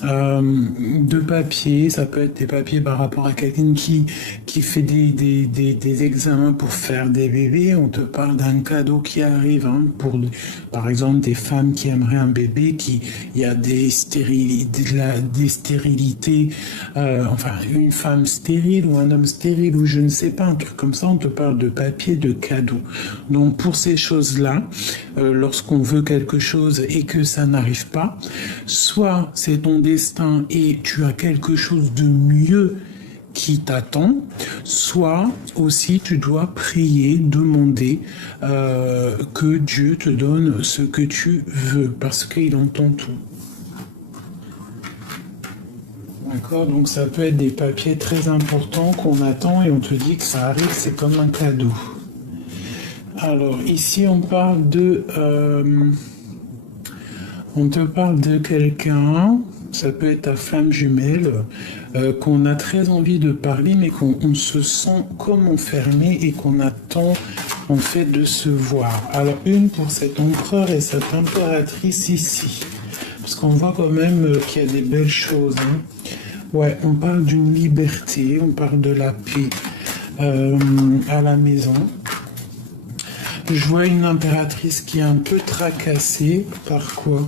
de papiers, ça peut être des papiers par rapport à quelqu'un qui fait des examens pour faire des bébés. On te parle d'un cadeau qui arrive, hein, pour, par exemple, des femmes qui aimeraient un bébé, il y a des stérilités, enfin, une femme stérile ou un homme stérile ou je ne sais pas, un truc comme ça, on te parle de papier, de cadeau. Donc, pour ces choses-là, lorsqu'on veut quelque chose et que ça n'arrive pas, soit c'est ton destin et tu as quelque chose de mieux qui t'attend, soit aussi tu dois prier, demander que Dieu te donne ce que tu veux, parce qu'il entend tout. D'accord, donc ça peut être des papiers très importants qu'on attend et on te dit que ça arrive, c'est comme un cadeau. Alors ici on parle de... on te parle de quelqu'un, ça peut être ta flamme jumelle, qu'on a très envie de parler, mais qu'on se sent comme enfermé et qu'on attend en fait de se voir. Alors une pour cet empereur et cette impératrice ici, parce qu'on voit quand même qu'il y a des belles choses. Hein. Ouais, on parle d'une liberté, on parle de la paix à la maison. Je vois une impératrice qui est un peu tracassée. Par quoi?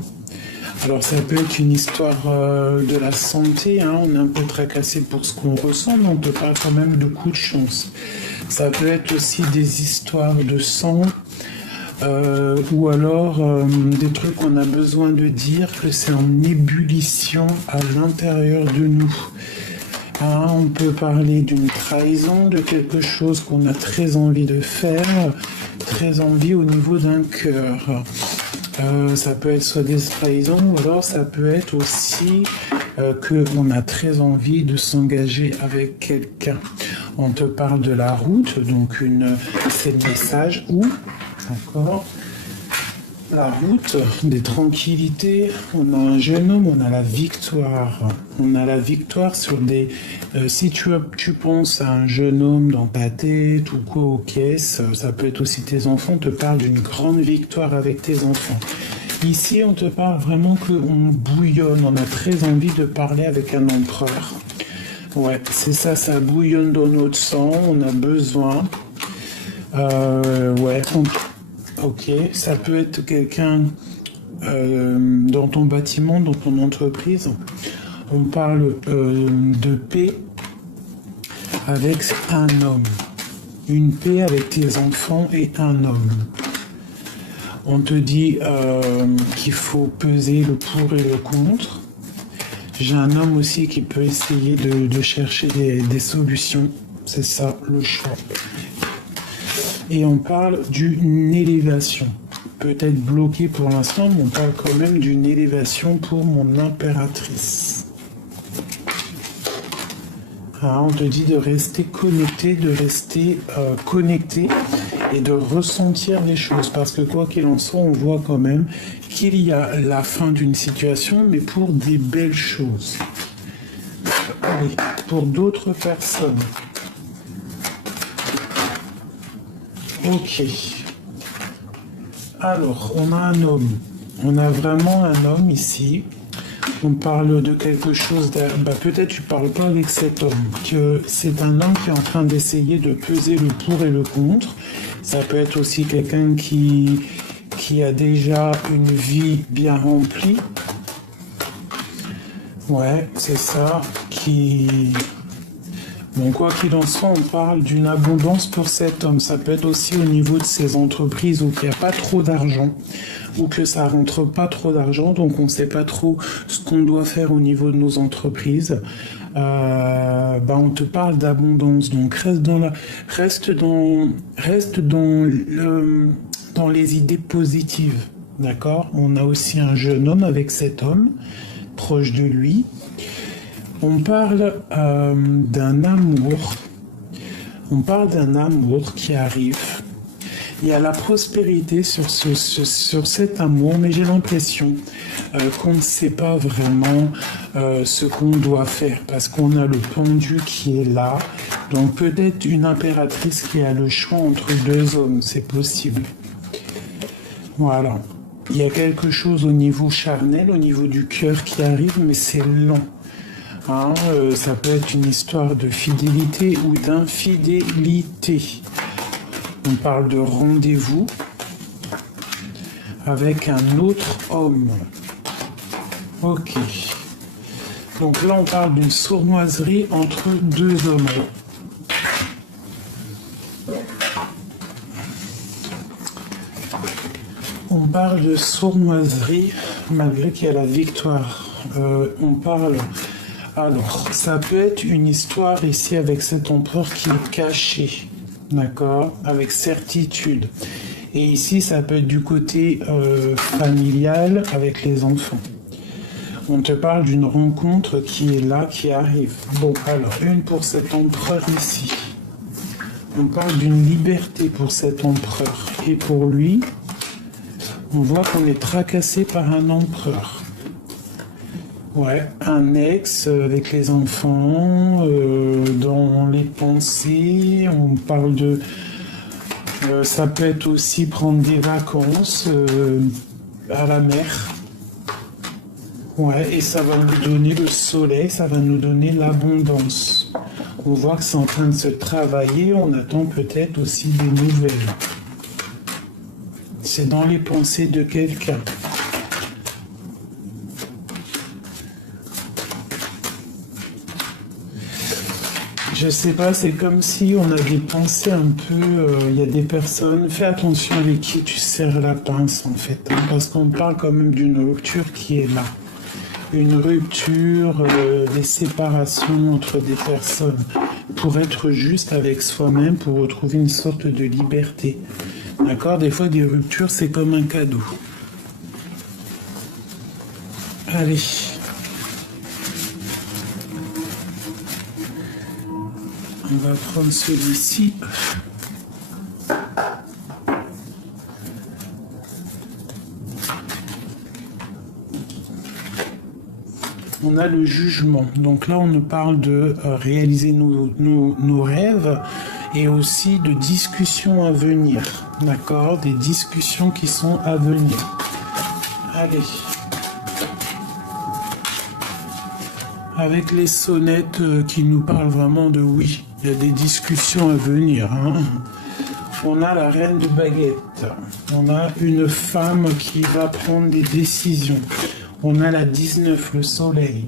Alors ça peut être une histoire de la santé, hein. On est un peu tracassé pour ce qu'on ressent, mais on peut parler quand même de coups de chance. Ça peut être aussi des histoires de sang, ou alors des trucs qu'on a besoin de dire, que c'est en ébullition à l'intérieur de nous. Hein, on peut parler d'une trahison, de quelque chose qu'on a très envie de faire, très envie au niveau d'un cœur. Ça peut être soit des trahisons, ou alors ça peut être aussi qu'on a très envie de s'engager avec quelqu'un. On te parle de la route, donc c'est le message où, encore, la route des tranquillités, on a un jeune homme, on a la victoire. On a la victoire sur des... si tu penses à un jeune homme dans ta tête ou quoi aux caisses, ça peut être aussi tes enfants, on te parle d'une grande victoire avec tes enfants. Ici, on te parle vraiment qu'on bouillonne, on a très envie de parler avec un empereur. Ouais, c'est ça, ça bouillonne dans notre sang, on a besoin. Ouais, ok, ça peut être quelqu'un dans ton bâtiment, dans ton entreprise. On parle de paix avec un homme. Une paix avec tes enfants et un homme. On te dit qu'il faut peser le pour et le contre. J'ai un homme aussi qui peut essayer de chercher des solutions. C'est ça, le choix. Et on parle d'une élévation. Peut-être bloqué pour l'instant, mais on parle quand même d'une élévation pour mon impératrice. Ah, on te dit de rester connecté, et de ressentir les choses. Parce que quoi qu'il en soit, on voit quand même qu'il y a la fin d'une situation, mais pour des belles choses. Oui, pour d'autres personnes. Ok. Alors, on a un homme. On a vraiment un homme ici. On parle de quelque chose... peut-être tu parles pas avec cet homme. Que c'est un homme qui est en train d'essayer de peser le pour et le contre. Ça peut être aussi quelqu'un qui a déjà une vie bien remplie. Ouais, c'est ça. Bon, quoi qu'il en soit, on parle d'une abondance pour cet homme. Ça peut être aussi au niveau de ses entreprises où il n'y a pas trop d'argent, ou que ça rentre pas trop d'argent, donc on ne sait pas trop ce qu'on doit faire au niveau de nos entreprises. On te parle d'abondance, donc reste dans les idées positives, d'accord? On a aussi un jeune homme avec cet homme proche de lui. On parle d'un amour. On parle d'un amour qui arrive. Il y a la prospérité sur cet amour, mais j'ai l'impression qu'on ne sait pas vraiment ce qu'on doit faire, parce qu'on a le pendu qui est là. Donc peut-être une impératrice qui a le choix entre deux hommes, c'est possible. Voilà. il y a quelque chose au niveau charnel, au niveau du cœur qui arrive, mais c'est lent. Hein, ça peut être une histoire de fidélité ou d'infidélité. On parle de rendez-vous avec un autre homme. Ok. Donc là, on parle d'une sournoiserie entre deux hommes. On parle de sournoiserie malgré qu'il y a la victoire. On parle... Alors, ça peut être une histoire ici avec cet empereur qui est caché, d'accord, avec certitude. Et ici, ça peut être du côté familial avec les enfants. On te parle d'une rencontre qui est là, qui arrive. Bon, alors, une pour cet empereur ici. On parle d'une liberté pour cet empereur. Et pour lui, on voit qu'on est tracassé par un empereur. Ouais, un ex avec les enfants, dans les pensées, on parle de... ça peut être aussi prendre des vacances à la mer. Ouais, et ça va nous donner le soleil, ça va nous donner l'abondance. On voit que c'est en train de se travailler, on attend peut-être aussi des nouvelles. C'est dans les pensées de quelqu'un. Je sais pas, c'est comme si on a des pensées un peu... Il y a des personnes... Fais attention avec qui tu serres la pince, en fait. Hein, parce qu'on parle quand même d'une rupture qui est là. Une rupture, des séparations entre des personnes. Pour être juste avec soi-même, pour retrouver une sorte de liberté. D'accord? Des fois, des ruptures, c'est comme un cadeau. Allez. On va prendre celui-ci. On a le jugement. Donc là, on nous parle de réaliser nos rêves et aussi de discussions à venir. D'accord? Des discussions qui sont à venir. Allez. Avec les sonnettes qui nous parlent vraiment de oui. Il y a des discussions à venir. Hein. On a la reine de baguette. On a une femme qui va prendre des décisions. On a la 19, le soleil.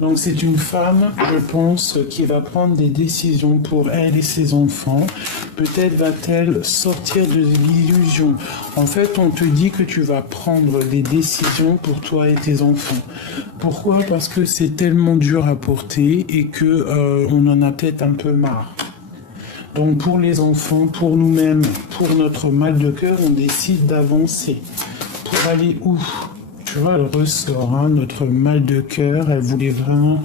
Donc c'est une femme, je pense, qui va prendre des décisions pour elle et ses enfants. Peut-être va-t-elle sortir de l'illusion. En fait, on te dit que tu vas prendre des décisions pour toi et tes enfants. Pourquoi? Parce que c'est tellement dur à porter et que on en a peut-être un peu marre. Donc pour les enfants, pour nous-mêmes, pour notre mal de cœur, on décide d'avancer. Pour aller où? Tu vois, elle ressort, hein, notre mal de cœur, elle voulait vraiment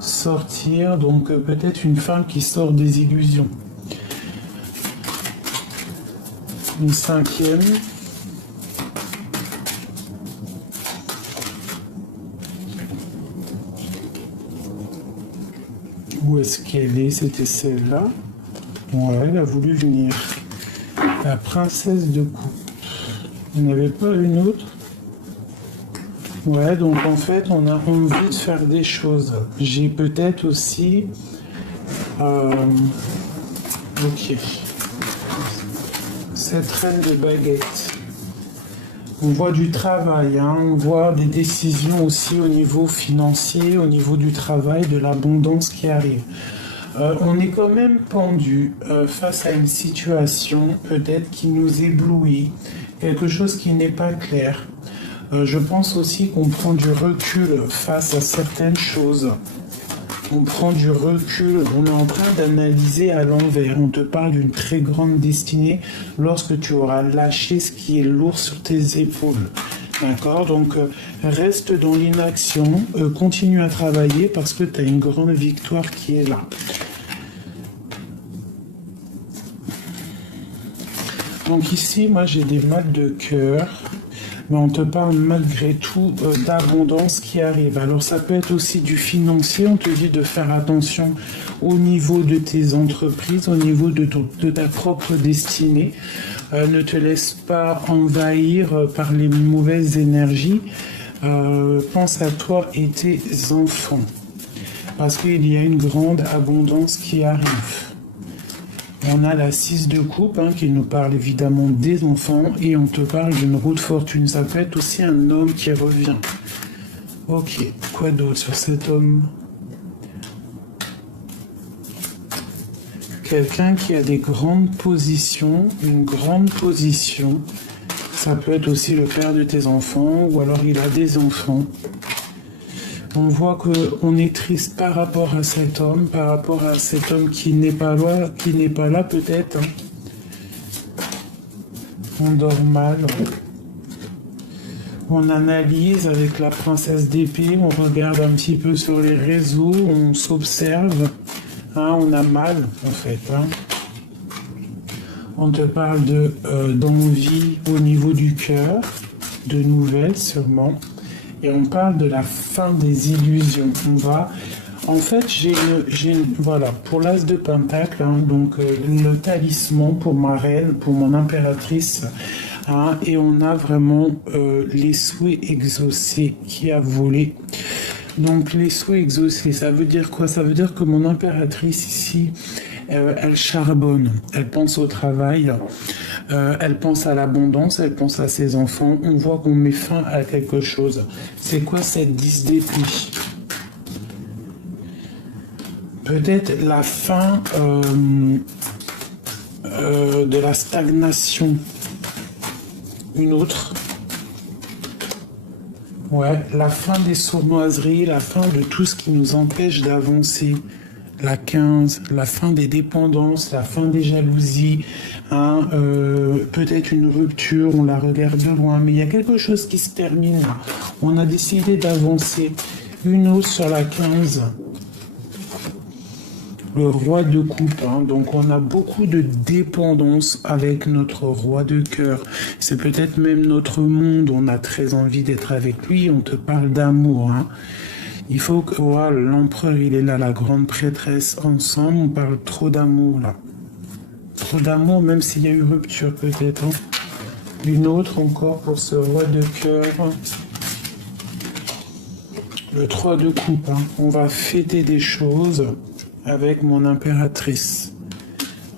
sortir. Donc peut-être une femme qui sort des illusions. Une cinquième. Où est-ce qu'elle est? C'était celle-là. Ouais, elle a voulu venir. La princesse de coupe. Il n'y en avait pas une autre? Ouais, donc en fait, on a envie de faire des choses. J'ai peut-être aussi... Ok. Cette reine de baguette. On voit du travail, hein, on voit des décisions aussi au niveau financier, au niveau du travail, de l'abondance qui arrive. On est quand même pendu face à une situation peut-être qui nous éblouit, quelque chose qui n'est pas clair. Je pense aussi qu'on prend du recul face à certaines choses. On prend du recul, on est en train d'analyser à l'envers. On te parle d'une très grande destinée lorsque tu auras lâché ce qui est lourd sur tes épaules. D'accord? Donc, reste dans l'inaction, continue à travailler parce que tu as une grande victoire qui est là. Donc ici, moi j'ai des mal de cœur. Mais on te parle malgré tout d'abondance qui arrive. Alors ça peut être aussi du financier, on te dit de faire attention au niveau de tes entreprises, au niveau de ta propre destinée. Ne te laisse pas envahir par les mauvaises énergies. Pense à toi et tes enfants. Parce qu'il y a une grande abondance qui arrive. On a la 6 de coupe qui nous parle évidemment des enfants et on te parle d'une roue de fortune. Ça peut être aussi un homme qui revient. Ok, quoi d'autre sur cet homme? Quelqu'un qui a des grandes positions, une grande position. Ça peut être aussi le père de tes enfants ou alors il a des enfants. On voit qu'on est triste par rapport à cet homme qui n'est pas là, peut-être. On dort mal. On analyse avec la princesse d'épée, on regarde un petit peu sur les réseaux, on s'observe. On a mal, en fait. On te parle d'envie au niveau du cœur, de nouvelles sûrement. Et on parle de la fin des illusions. En fait, voilà, pour l'as de pentacle, donc le talisman pour ma reine, pour mon impératrice, et on a vraiment les souhaits exaucés qui a volé. Donc les souhaits exaucés, ça veut dire quoi? Ça veut dire que mon impératrice ici, elle charbonne, elle pense au travail, elle pense à l'abondance, elle pense à ses enfants. On voit qu'on met fin à quelque chose. C'est quoi cette 10 d'épée? Peut-être la fin de la stagnation. Une autre. Ouais, la fin des sournoiseries, la fin de tout ce qui nous empêche d'avancer. La 15, la fin des dépendances, la fin des jalousies, peut-être une rupture, on la regarde de loin, mais il y a quelque chose qui se termine. On a décidé d'avancer. Une autre sur la 15. Le roi de coupe, donc on a beaucoup de dépendance avec notre roi de cœur. C'est peut-être même notre monde, on a très envie d'être avec lui, on te parle d'amour. Il faut que l'empereur il est là, la grande prêtresse, ensemble, on parle trop d'amour là. Trop d'amour même s'il y a eu rupture peut-être. Une autre encore pour ce roi de cœur. Le 3 de coupe, on va fêter des choses avec mon impératrice.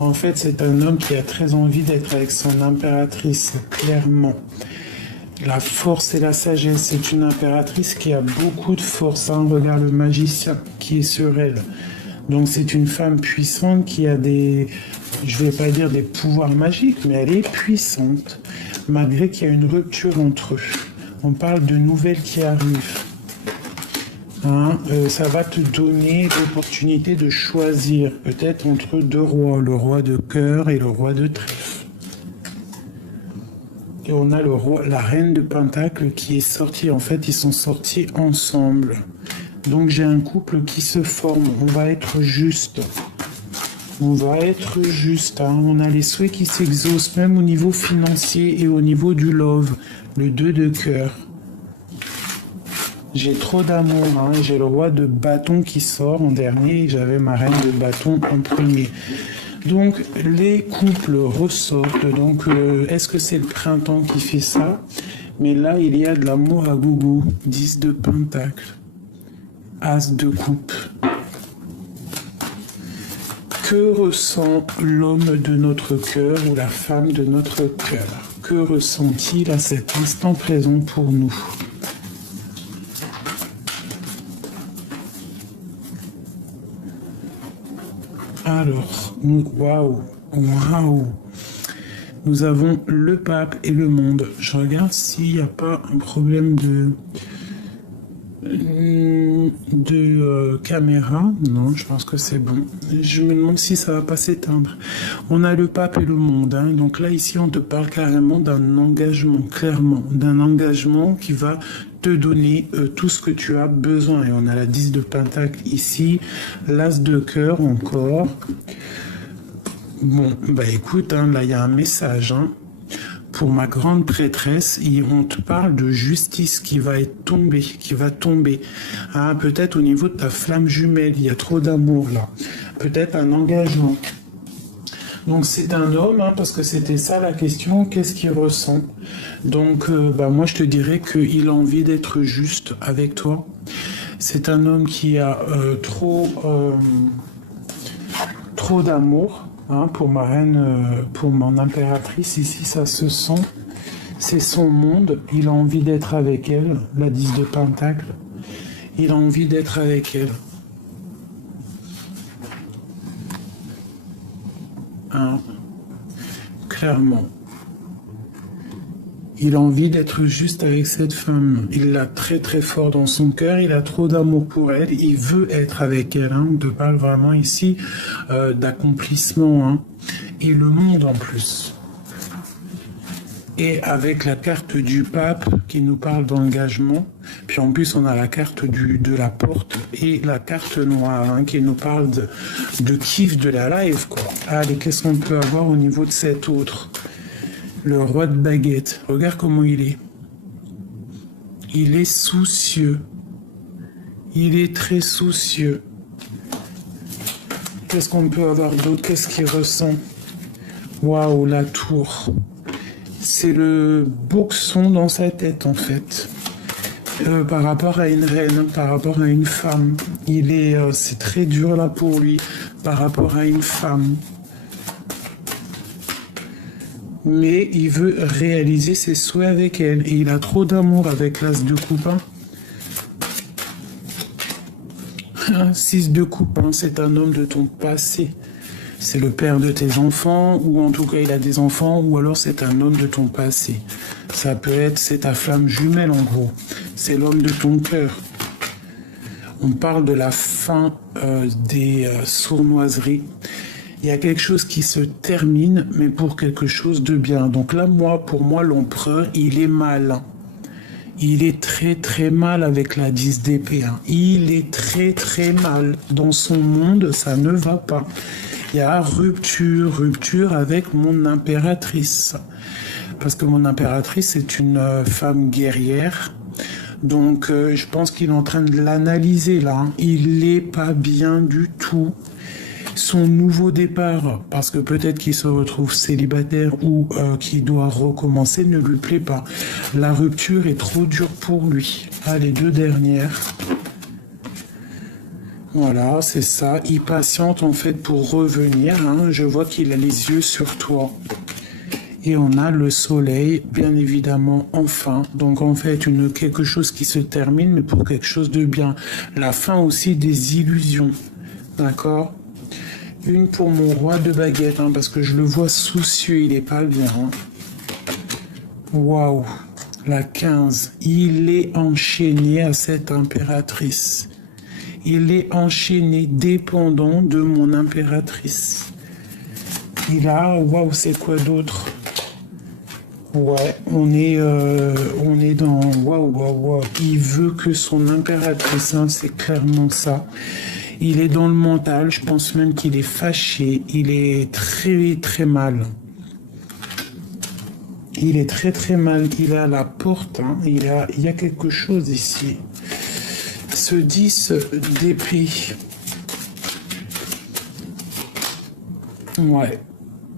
En fait, c'est un homme qui a très envie d'être avec son impératrice, clairement. La force et la sagesse, c'est une impératrice qui a beaucoup de force. Regarde le magicien qui est sur elle. Donc c'est une femme puissante qui a des, je vais pas dire des pouvoirs magiques, mais elle est puissante, malgré qu'il y a une rupture entre eux. On parle de nouvelles qui arrivent. Ça va te donner l'opportunité de choisir peut-être entre deux rois, le roi de cœur et le roi de trèfle. Et on a la reine de pentacle qui est sortie. En fait, ils sont sortis ensemble. Donc j'ai un couple qui se forme. On va être juste. On va être juste. On a les souhaits qui s'exaucent, même au niveau financier et au niveau du love. Le 2 de cœur. J'ai trop d'amour, j'ai le roi de bâton qui sort en dernier, j'avais ma reine de bâton en premier. Donc les couples ressortent, donc est-ce que c'est le printemps qui fait ça? Mais là il y a de l'amour à gogo, 10 de pentacle, as de coupe. Que ressent l'homme de notre cœur ou la femme de notre cœur? Que ressent-il à cet instant présent pour nous? Alors, waouh, nous avons le pape et le monde. Je regarde s'il n'y a pas un problème de caméra. Non, je pense que c'est bon. Je me demande si ça va pas s'éteindre. On a le pape et le monde. Donc là, ici, on te parle carrément d'un engagement, clairement. D'un engagement qui va te donner tout ce que tu as besoin. Et on a la 10 de pentacle ici. L'as de cœur encore. Bon, bah écoute, là, il y a un message, Pour ma grande prêtresse, on te parle de justice qui va tomber. Peut-être au niveau de ta flamme jumelle, il y a trop d'amour là. Peut-être un engagement. Donc c'est un homme, hein, parce que c'était ça la question, qu'est-ce qu'il ressent? Donc moi je te dirais qu'il a envie d'être juste avec toi. C'est un homme qui a trop d'amour, hein, pour ma reine, pour mon impératrice. Ici ça se sent, c'est son monde, il a envie d'être avec elle, la 10 de Pentacle. Il a envie d'être avec elle. Hein, clairement. Il a envie d'être juste avec cette femme. Il l'a très très fort dans son cœur. Il a trop d'amour pour elle. Il veut être avec elle. Hein. On te parle vraiment ici d'accomplissement. Hein. Et le monde en plus. Et avec la carte du pape qui nous parle d'engagement. Puis en plus, on a la carte de la porte et la carte noire, hein, qui nous parle de kiff de la live, quoi. Allez, qu'est-ce qu'on peut avoir au niveau de cet autre? Le roi de baguette. Regarde comment il est. Il est soucieux. Il est très soucieux. Qu'est-ce qu'on peut avoir d'autre? Qu'est-ce qu'il ressent? Waouh, la tour. C'est le boxon dans sa tête, en fait. Par rapport à une reine, par rapport à une femme. C'est très dur là pour lui, par rapport à une femme. Mais il veut réaliser ses souhaits avec elle. Et il a trop d'amour avec l'as de coupe. 6 de coupe, hein, c'est un homme de ton passé. C'est le père de tes enfants, ou en tout cas il a des enfants, ou alors c'est un homme de ton passé. Ça peut être, c'est ta flamme jumelle en gros. C'est l'homme de ton cœur. On parle de la fin des sournoiseries. Il y a quelque chose qui se termine, mais pour quelque chose de bien. Donc là, pour moi, l'empereur, il est mal. Il est très très mal avec la 10 d'épée. Hein. Il est très très mal. Dans son monde, ça ne va pas. Il y a rupture avec mon impératrice. Parce que mon impératrice est une femme guerrière. Donc je pense qu'il est en train de l'analyser là. Hein. Il n'est pas bien du tout. Son nouveau départ, parce que peut-être qu'il se retrouve célibataire ou qu'il doit recommencer, ne lui plaît pas. La rupture est trop dure pour lui. Ah, les 2 dernières. Voilà, c'est ça. Il patiente en fait pour revenir. Hein. Je vois qu'il a les yeux sur toi. Et on a le soleil, bien évidemment, enfin. Donc en fait, quelque chose qui se termine, mais pour quelque chose de bien. La fin aussi des illusions. D'accord ? Une pour mon roi de baguette, hein, parce que je le vois soucieux, il est pas bien. Hein. Waouh, la 15. Il est enchaîné à cette impératrice. Il est enchaîné, dépendant de mon impératrice. Il a, waouh, c'est quoi d'autre? Ouais, on est dans, waouh. Il veut que son impératrice, hein, c'est clairement ça. Il est dans le mental, je pense même qu'il est fâché, il est très très mal. Il est très très mal, il est à la porte, hein. Il y a quelque chose ici. Ce 10 d'épée. Ouais,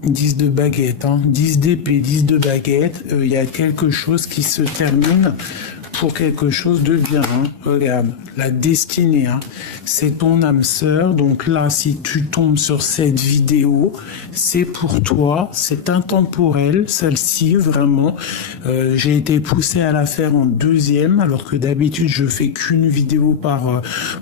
10 de baguette, hein. 10 d'épée, 10 de baguette, il y a quelque chose qui se termine pour quelque chose de bien, hein. Regarde, la destinée, hein. C'est ton âme sœur, donc là, si tu tombes sur cette vidéo, c'est pour toi, c'est intemporel, celle-ci, vraiment. J'ai été poussé à la faire en 2e, alors que d'habitude, je fais qu'une vidéo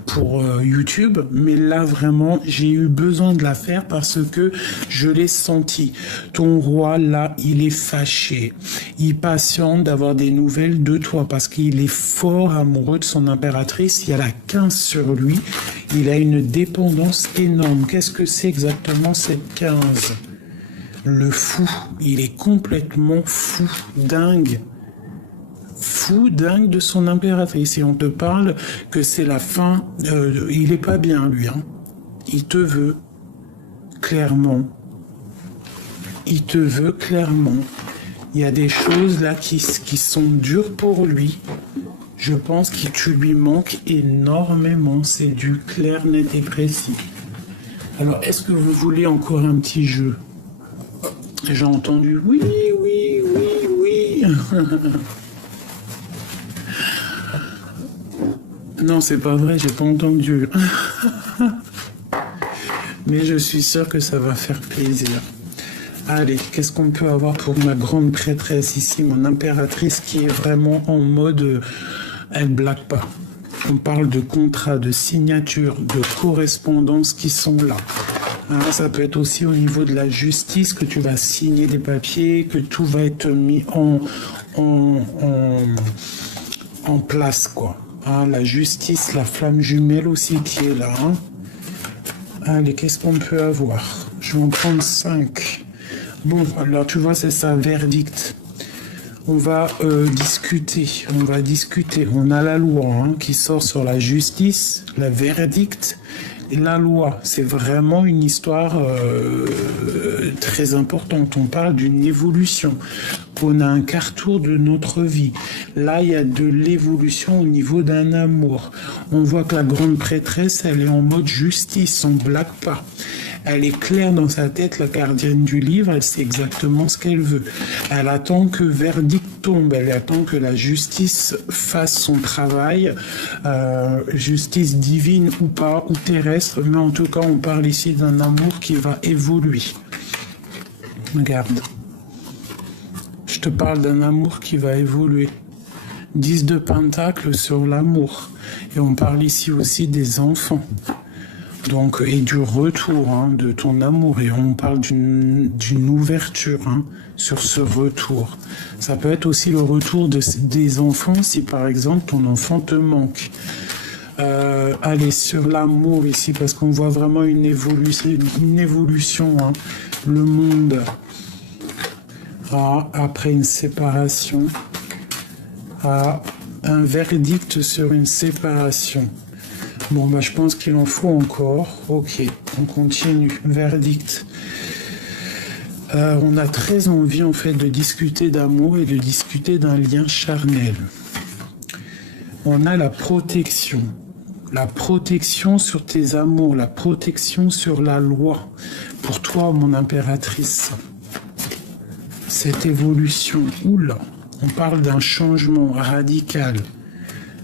pour YouTube, mais là, vraiment, j'ai eu besoin de la faire parce que je l'ai senti. Ton roi, là, il est fâché. Il patiente d'avoir des nouvelles de toi parce qu'il est fort amoureux de son impératrice. Il y a la 15 sur lui. Il a une dépendance énorme. Qu'est-ce que c'est exactement cette 15? Le fou. Il est complètement fou, dingue. Fou, dingue de son impératrice. Et on te parle que c'est la fin. Il est pas bien, lui. Hein. Il te veut. Clairement. Il te veut clairement. Il y a des choses là qui sont dures pour lui. Je pense que tu lui manques énormément. C'est du clair, net et précis. Alors, est-ce que vous voulez encore un petit jeu? J'ai entendu oui, oui, oui, oui. Non, c'est pas vrai, j'ai pas entendu. Mais je suis sûr que ça va faire plaisir. Allez, qu'est-ce qu'on peut avoir pour ma grande prêtresse ici, mon impératrice qui est vraiment en mode... elle blague pas. On parle de contrats, de signatures, de correspondances qui sont là. Hein, ça peut être aussi au niveau de la justice que tu vas signer des papiers, que tout va être mis en place, quoi. Hein, la justice, la flamme jumelle aussi qui est là. Hein. Allez, qu'est-ce qu'on peut avoir? Je vais en prendre 5. Bon, alors tu vois, c'est ça, verdict. On va discuter. On a la loi hein, qui sort sur la justice, la verdict et la loi. C'est vraiment une histoire très importante. On parle d'une évolution. On a un carrefour de notre vie. Là, il y a de l'évolution au niveau d'un amour. On voit que la grande prêtresse, elle est en mode justice, on ne blague pas. Elle est claire dans sa tête, la gardienne du livre, elle sait exactement ce qu'elle veut. Elle attend que verdict tombe, elle attend que la justice fasse son travail, justice divine ou pas, ou terrestre, mais en tout cas, on parle ici d'un amour qui va évoluer. Regarde. Je te parle d'un amour qui va évoluer. 10 de Pentacles sur l'amour. Et on parle ici aussi des enfants. Donc, et du retour hein, de ton amour. Et on parle d'une ouverture hein, sur ce retour. Ça peut être aussi le retour des enfants si par exemple ton enfant te manque. Allez, sur l'amour ici, parce qu'on voit vraiment une évolution. Hein. Le monde, après une séparation, a un verdict sur une séparation. Bon, bah, je pense qu'il en faut encore. Ok, on continue. Verdict. On a très envie, en fait, de discuter d'amour et de discuter d'un lien charnel. On a la protection. La protection sur tes amours, la protection sur la loi. Pour toi, mon impératrice. Cette évolution. Oula, on parle d'un changement radical.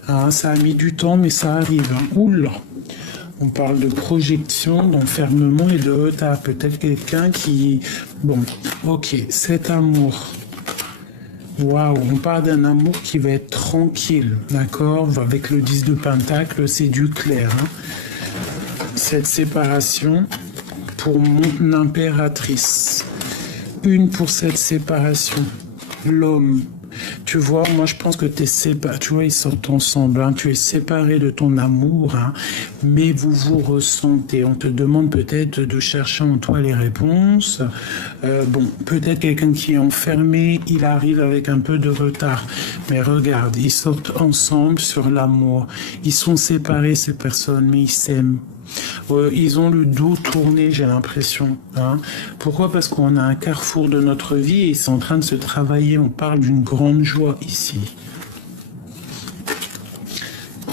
Ah, ça a mis du temps, mais ça arrive. Hein. Oula! On parle de projection, d'enfermement et de retard. Peut-être quelqu'un qui... Bon, ok, cet amour. Waouh, on parle d'un amour qui va être tranquille, d'accord? Avec le 10 de Pentacle, c'est du clair. Hein. Cette séparation pour mon impératrice. Une pour cette séparation. L'homme. Tu vois, moi je pense que tu es séparé, tu vois, ils sortent ensemble, hein, tu es séparé de ton amour, hein, mais vous vous ressentez. On te demande peut-être de chercher en toi les réponses. Bon, peut-être quelqu'un qui est enfermé, il arrive avec un peu de retard. Mais regarde, ils sortent ensemble sur l'amour. Ils sont séparés, ces personnes, mais ils s'aiment. Ils ont le dos tourné, j'ai l'impression. Hein. Pourquoi? Parce qu'on a un carrefour de notre vie et c'est en train de se travailler. On parle d'une grande joie ici.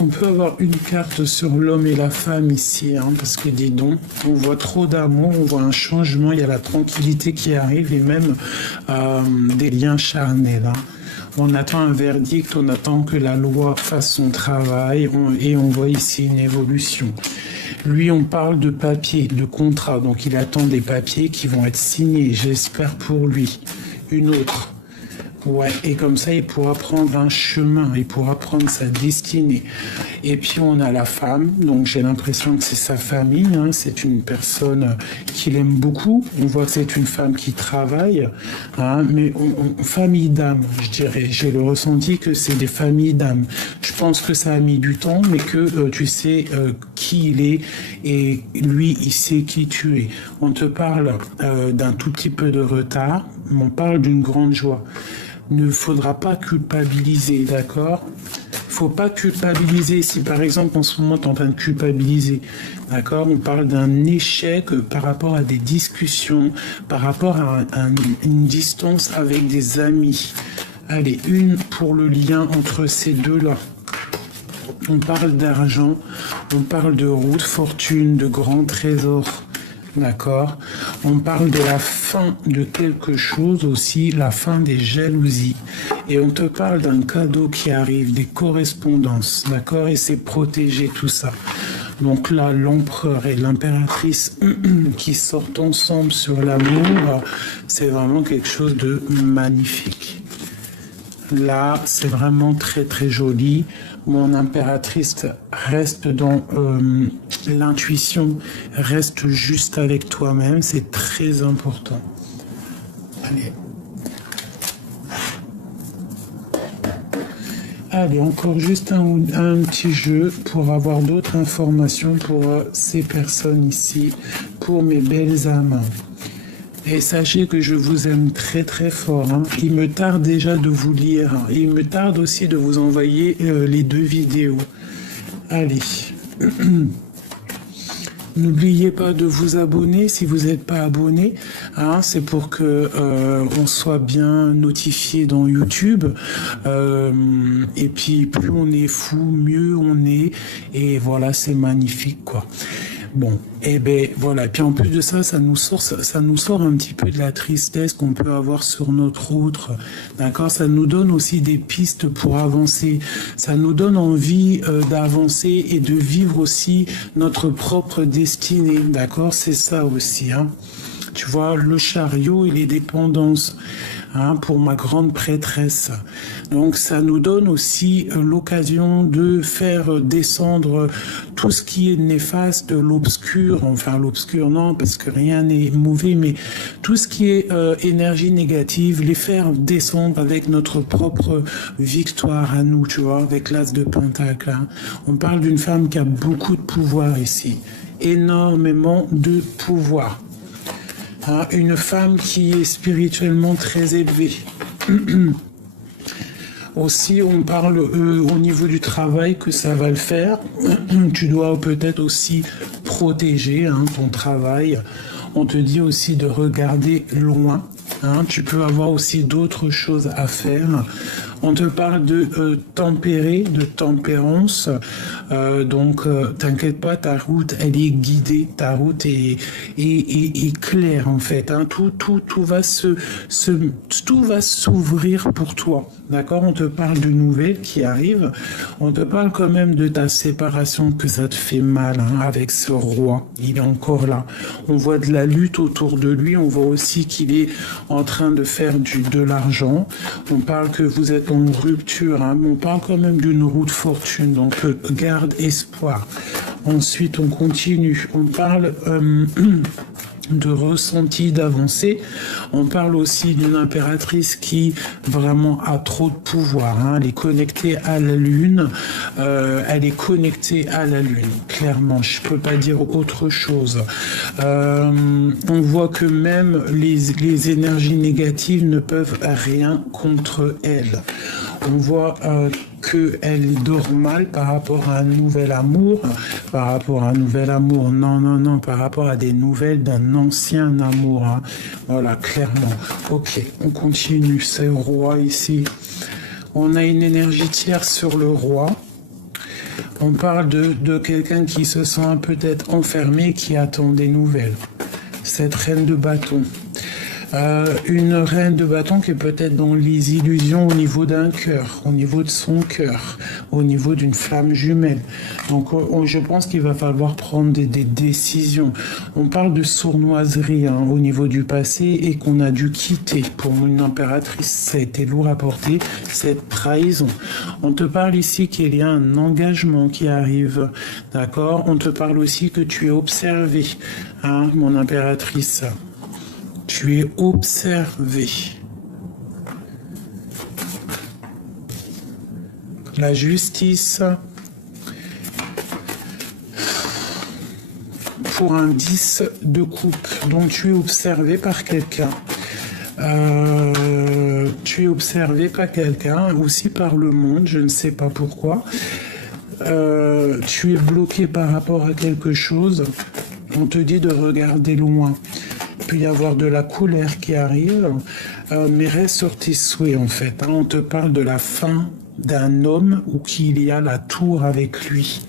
On peut avoir une carte sur l'homme et la femme ici, hein, parce que dis donc, on voit trop d'amour, on voit un changement, il y a la tranquillité qui arrive et même des liens charnels. Hein. On attend un verdict, on attend que la loi fasse son travail et on voit ici une évolution. Lui, on parle de papier, de contrat, donc il attend des papiers qui vont être signés, j'espère pour lui. Une autre. Ouais, et comme ça, il pourra prendre un chemin, il pourra prendre sa destinée. Et puis, on a la femme, donc j'ai l'impression que c'est sa famille, hein, c'est une personne qu'il aime beaucoup. On voit que c'est une femme qui travaille, hein, mais famille d'âme, je dirais. J'ai le ressenti que c'est des familles d'âme. Je pense que ça a mis du temps, mais que tu sais qui il est, et lui, il sait qui tu es. On te parle d'un tout petit peu de retard, mais on parle d'une grande joie. Ne faudra pas culpabiliser, d'accord? Faut pas culpabiliser. Si par exemple en ce moment tu es en train de culpabiliser, d'accord? On parle d'un échec par rapport à des discussions, par rapport à une distance avec des amis. Allez, une pour le lien entre ces deux-là. On parle d'argent, on parle de route, fortune, de grands trésors. D'accord? On parle de la fin de quelque chose aussi, la fin des jalousies. Et on te parle d'un cadeau qui arrive, des correspondances, d'accord? Et c'est protégé tout ça. Donc là, l'empereur et l'impératrice qui sortent ensemble sur l'amour, c'est vraiment quelque chose de magnifique. Là, c'est vraiment très très joli. Mon impératrice reste dans l'intuition, reste juste avec toi-même, c'est très important. Allez. Allez, encore juste un petit jeu pour avoir d'autres informations pour ces personnes ici, pour mes belles âmes. Et sachez que je vous aime très très fort. Hein. Il me tarde déjà de vous lire. Et il me tarde aussi de vous envoyer les 2 vidéos. Allez. N'oubliez pas de vous abonner si vous n'êtes pas abonné. Hein, c'est pour que on soit bien notifié dans YouTube. Et puis plus on est fou, mieux on est. Et voilà, c'est magnifique quoi. Bon, et ben voilà. Et puis en plus de ça, ça nous sort un petit peu de la tristesse qu'on peut avoir sur notre autre. D'accord? Ça nous donne aussi des pistes pour avancer. Ça nous donne envie d'avancer et de vivre aussi notre propre destinée. D'accord? C'est ça aussi. Hein. Tu vois, le chariot et les dépendances. Hein, pour ma grande prêtresse. Donc ça nous donne aussi l'occasion de faire descendre tout ce qui est néfaste, l'obscur, enfin l'obscur non, parce que rien n'est mauvais, mais tout ce qui est énergie négative, les faire descendre avec notre propre victoire à nous, tu vois, avec l'as de Pentacle. Hein. On parle d'une femme qui a beaucoup de pouvoir ici, énormément de pouvoir. Hein, une femme qui est spirituellement très élevée. Aussi, on parle au niveau du travail que ça va le faire. Tu dois peut-être aussi protéger ton travail. On te dit aussi de regarder loin. Hein, tu peux avoir aussi d'autres choses à faire. On te parle de tempérer, de tempérance. Donc, t'inquiète pas, ta route, elle est guidée. Ta route est claire, en fait. Hein. Tout va tout va s'ouvrir pour toi. D'accord? On te parle de nouvelles qui arrivent. On te parle quand même de ta séparation, que ça te fait mal avec ce roi. Il est encore là. On voit de la lutte autour de lui. On voit aussi qu'il est en train de faire de l'argent. On parle que vous êtes en rupture. Hein. On parle quand même d'une roue de fortune. Donc, garde espoir. Ensuite, on continue. On parle de ressenti, d'avancée. On parle aussi d'une impératrice qui vraiment a trop de pouvoir. Hein. Elle est connectée à la lune. Elle est connectée à la lune. Clairement, je peux pas dire autre chose. On voit que même les énergies négatives ne peuvent rien contre elle. On voit qu'elle dort mal par rapport à un nouvel amour, non, par rapport à des nouvelles d'un ancien amour, hein. Voilà, clairement. Ok, on continue, c'est le roi ici. On a une énergie tierce sur le roi. On parle de quelqu'un qui se sent peut-être enfermé, qui attend des nouvelles. Cette reine de bâton. Une reine de bâton qui est peut-être dans les illusions au niveau d'un cœur, au niveau de son cœur, au niveau d'une flamme jumelle. Donc je pense qu'il va falloir prendre des décisions. On parle de sournoiserie au niveau du passé et qu'on a dû quitter. Pour une impératrice, ça a été lourd à porter, cette trahison. On te parle ici qu'il y a un engagement qui arrive, d'accord? On te parle aussi que tu es observé, mon impératrice. Tu es observé. La justice pour un 10 de coupe. Donc tu es observé par quelqu'un. Tu es observé par quelqu'un, aussi par le monde, je ne sais pas pourquoi. Tu es bloqué par rapport à quelque chose. On te dit de regarder loin. Il peut y avoir de la colère qui arrive, mais reste sur tes souhaits en fait. On te parle de la fin d'un homme ou qu'il y a la tour avec lui.